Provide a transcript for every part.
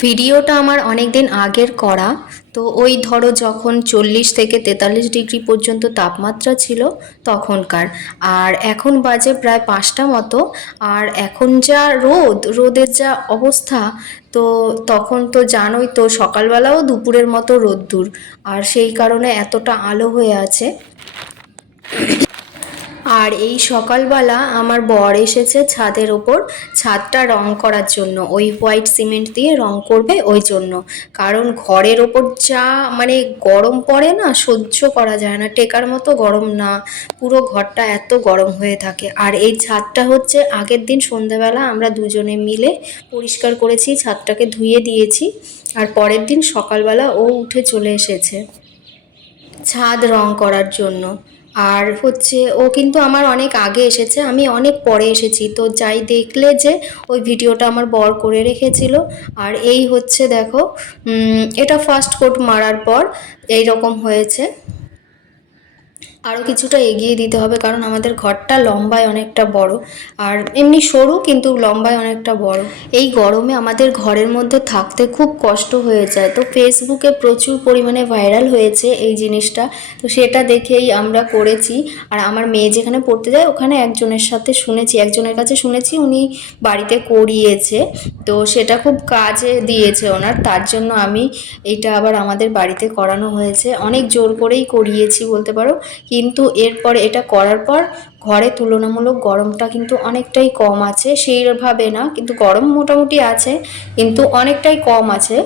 ভিডিওটা আমার অনেক দিন আগের করা। তো ওই ধরো যখন চল্লিশ থেকে তেতাল্লিশ ডিগ্রি পর্যন্ত তাপমাত্রা ছিল তখনকার। আর এখন বাজে প্রায় পাঁচটা মতো। আর এখন যা রোদ, রোদের যা অবস্থা, তো তখন তো জানোই তো সকালবেলাও দুপুরের মতো রোদ্দুর। আর সেই কারণে এতটা আলো হয়ে আছে। আর এই সকালবেলা আমার বর এসেছে ছাদের ওপর ছাদটা রং করার জন্য। ওই হোয়াইট সিমেন্ট দিয়ে রং করবে ওই জন্য। কারণ ঘরের ওপর যা মানে গরম পড়ে না, সহ্য করা যায় না। টেকার মতো গরম না। পুরো ঘরটা এত গরম হয়ে থাকে। আর এই ছাদটা হচ্ছে আগের দিন সন্ধ্যাবেলা আমরা দুজনে মিলে পরিষ্কার করেছি, ছাদটাকে ধুয়ে দিয়েছি। আর পরের দিন সকালবেলা ও উঠে চলে এসেছে। ছাদ রং করার জন্য। আর হচ্ছে ও কিন্তু আমার অনেক আগে এসেছে, আমি অনেক পরে এসেছি। তো যাই দেখলে যে ওই ভিডিওটা আমার বর করে রেখেছিল। আর এই হচ্ছে দেখো এটা ফার্স্ট কোট মারার পর এই রকম হয়েছে। আরও কিছুটা এগিয়ে দিতে হবে, কারণ আমাদের ঘরটা লম্বায় অনেকটা বড়। আর এমনি সরু, কিন্তু লম্বায় অনেকটা বড়। এই গরমে আমাদের ঘরের মধ্যে থাকতে খুব কষ্ট হয়ে যায়। তো ফেসবুকে প্রচুর পরিমাণে ভাইরাল হয়েছে এই জিনিসটা। তো সেটা দেখেই আমরা করেছি। আর আমার মেয়ে যেখানে পড়তে যায়, ওখানে একজনের সাথে শুনেছি, একজনের কাছে শুনেছি উনি বাড়িতে করিয়েছে। তো সেটা খুব কাজে দিয়েছে ওনার। তার জন্য আমি এটা আবার আমাদের বাড়িতে করানো হয়েছে। অনেক জোর করেই করিয়েছি বলতে পারো। কিন্তু এরপর এটা করার পর ঘরে তুলনামূলক গরমটা কিন্তু অনেকটাই কম আছে, সেইভাবে না, কিন্তু গরম মোটামুটি আছে, কিন্তু অনেকটাই কম আছে।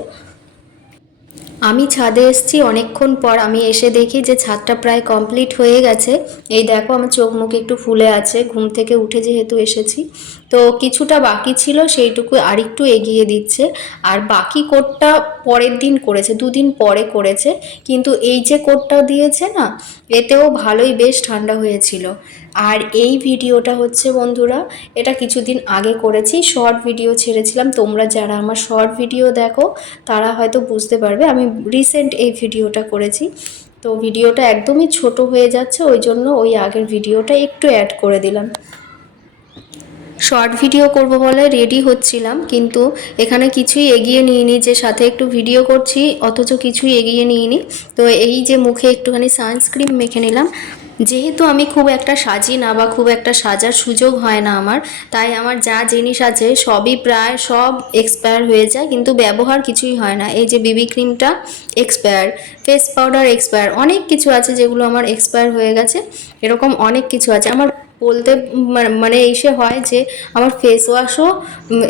আমি ছাদে এসেছি, অনেকক্ষণ পর আমি এসে দেখি যে ছাদটা প্রায় কমপ্লিট হয়ে গেছে। এই দেখো আমার চোখ মুখ একটু ফুলে আছে, ঘুম থেকে উঠে যেহেতু এসেছি। তো কিছুটা বাকি ছিল, সেইটুকু আরেকটু এগিয়ে দিচ্ছে। আর বাকি কোটটা পরের দিন করেছে, দুদিন পরে করেছে। কিন্তু এই যে কোটটা দিয়েছে না, এতেও ভালোই বেশ ঠান্ডা হয়েছিল। আর এই ভিডিওটা হচ্ছে বন্ধুরা, এটা কিছুদিন আগে করেছি, শর্ট ভিডিও ছেড়েছিলাম। তোমরা যারা আমার শর্ট ভিডিও দেখো, তারা হয়তো বুঝতে পারবে, আমি রিসেন্ট এই ভিডিওটা করেছি। তো ভিডিওটা একদমই ছোট হয়ে যাচ্ছে, ওই জন্য ওই আগের ভিডিওটা একটু অ্যাড করে দিলাম। শর্ট ভিডিও করব বলে রেডি হচ্ছিলাম, কিন্তু এখানে কিছুই এগিয়ে নিইনি, যে সাথে একটু ভিডিও করছি, অথচ কিছুই এগিয়ে নিইনি। তো এই যে মুখে একটুখানি সানস্ক্রিন মেখে নিলাম, যেহেতু আমি খুব একটা সাজি না বা খুব একটা সাজার সুযোগ হয় না আমার, তাই আমার যা জিনিস আছে সবই প্রায় সব এক্সপায়ার হয়ে যায়, কিন্তু ব্যবহার কিছুই হয় না। এই যে বিবি ক্রিমটা এক্সপায়ার ফেস পাউডার এক্সপায়ার অনেক কিছু আছে যেগুলো আমার এক্সপায়ার হয়ে গেছে, এরকম অনেক কিছু আছে। আমার বলতে মানে এসে হয় যে আমার ফেস ওয়াশও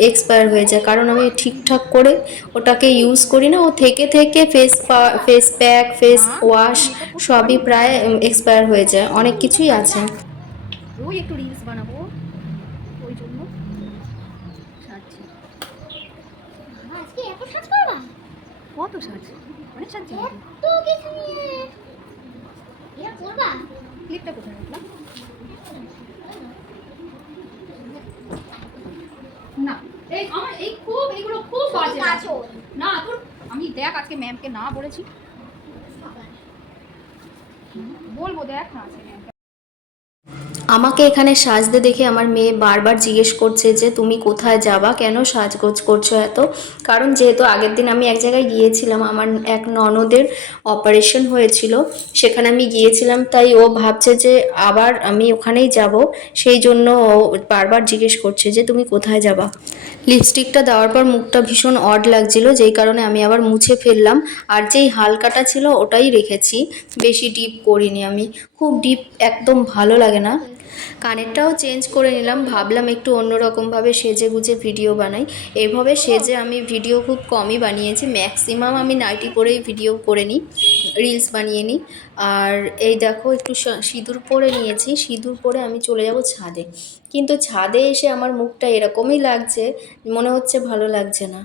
এক্সপায়ার হয়ে যায়। কারণ আমি ঠিকঠাক করে ওটাকে ইউজ করি না। ও থেকে থেকে face face pack face wash সবই প্রায় এক্সপায়ার হয়ে যায়। অনেক কিছুই আছে। ওই একটু রিলস বানাবো। ওই জন্য। সাজছি। আজকে এত সাজ করবা? কত সাজ? অনেক সাজছি। এত কিছু নিয়ে। এটা করবা? ক্লিপটা কোথায় রাখলাম? না এই আমার এই খুব এগুলো খুব বাজে। না। তোর আমি দেখ আজকে ম্যামকে না বলেছি। বলব দেখ না আছে ম্যামকে আমাকে এখানে সাজতে দেখে আমার মেয়ে বারবার জিজ্ঞেস করছে যে, তুমি কোথায় যাবা? কেন সাজগোজ করছ এত? কারণ যেহেতু আগের দিন আমি এক জায়গায় গিয়েছিলাম, আমার এক ননদের অপারেশন হয়েছিল, সেখানে আমি গিয়েছিলাম, তাই ও ভাবছে যে, আবার আমি ওখানেই যাব। সেই জন্য ও বারবার জিজ্ঞেস করছে যে, তুমি কোথায় যাবা? লিপস্টিকটা দেওয়ার পর মুখটা ভীষণ অড লাগছিল, যেই কারণে আমি আবার মুছে ফেললাম। আর যেই হালকাটা ছিল, ওটাই রেখেছি। বেশি ডিপ করিনি আমি। খুব ডিপ, একদম ভালো লাগে না। কানেরটাও চেঞ্জ করে নিলাম। ভাবলাম একটু অন্যরকমভাবে সেজে গুজে ভিডিও বানাই। এভাবে সেজে আমি ভিডিও খুব কমই বানিয়েছি। ম্যাক্সিমাম আমি নাইটি পরেই ভিডিও করে নিই, রিলস বানিয়ে নিই। আর এই দেখো, একটু সিঁদুর পরে নিয়েছি। সিঁদুর পরে আমি চলে যাব ছাদে। কিন্তু ছাদে এসে আমার মুখটা এরকমই লাগছে, মনে হচ্ছে ভালো লাগছে না।